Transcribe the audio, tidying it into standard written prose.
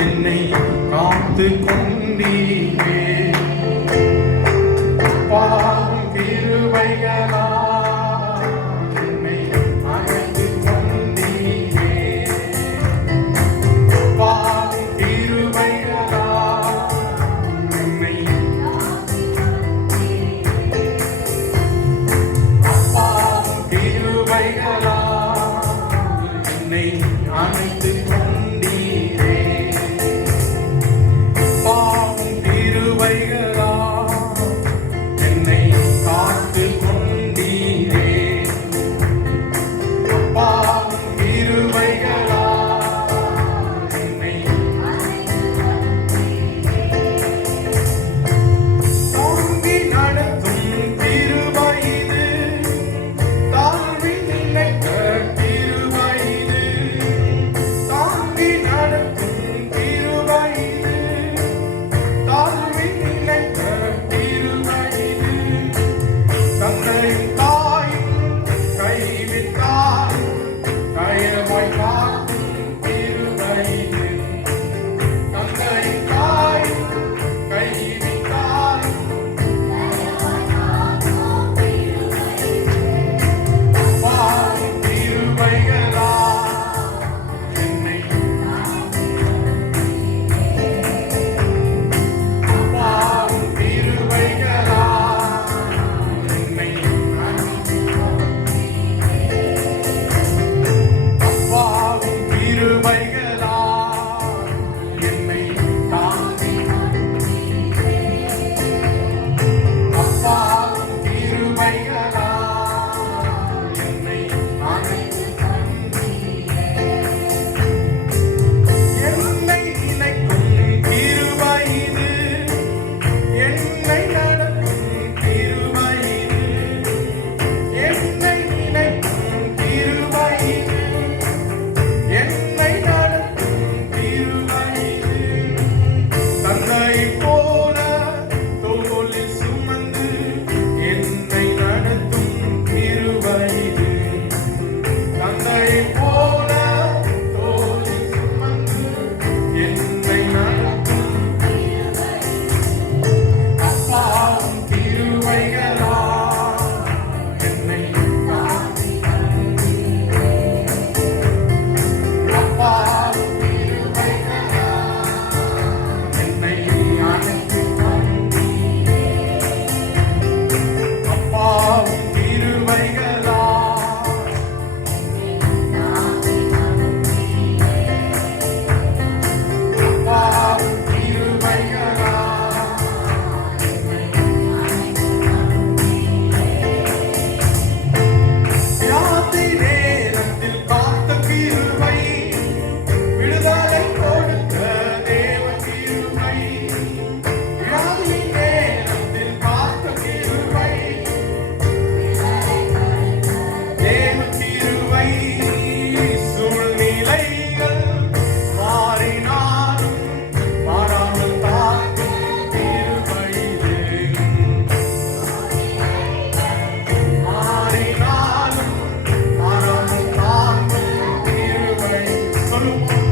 என்னை காத்து கொண்டீரே பாவம் கிருபைகளா என்னை அழைத்து கொண்டீரே பாவம் கிருபைகளா என்னை பாவம் கிருபைகளா என்னை அழைத்து கொண்டீரே பாவம் கிருபைகளா என்னை காத்து கொண்டீரே பாவம் கிருபைகளா என்னை தாங்கி நடத்தும் கிருபை இது தாழ்வி நிலைத்த கிருபை இது தாங்கி நடத்தும் கிருபை இது தாழ்வி நிலைத்த கிருபை இது தந்தையும் தாயும் கைவிட்டால் கயமாய் காக்கும் கிருபை இது தந்தையும் தாயும் கைவிட்டால் பாவம் கிருபைகளா என்னை பாவம் கிருபைகளா என்னை பாவம் கிருபைகளா என்னை தாங்கி பாவம் கிருபைகளா என்னை அழைத்து என்னை நினைக்கும் கிருபை இது என்னை நடத்தும் கிருபை இது என்னை நினைக்கும் கிருபை இது என்னை நடத்தும் கிருபை இது தந்தையைப் போல தோளில் சுமந்து என்னை நடத்தும் கிருபை இது தந்தையைப் போல தோளில் சுமந்து என்னை நடத்தும் பாவம் கிருபைகளா என்னை காத்து பாவம் கிருபைகளா என்னை அழைத்து பாவம் கிருபைகளா பாவம் கிருபைகளா வியாதி நேரத்தில் காத்த கிருபை விடுதலை கொடுத்த தேவ கிருபை வியாதி நேரத்தில் காத்த கிருபை தேவ கிருபை சூழ்நிலைகள் மாறினாலும் மாறாமல் தாங்கும் கிருபை இது மாறினாலும் மாறாமல் தாங்கும் கிருபை சொல்லுவோம்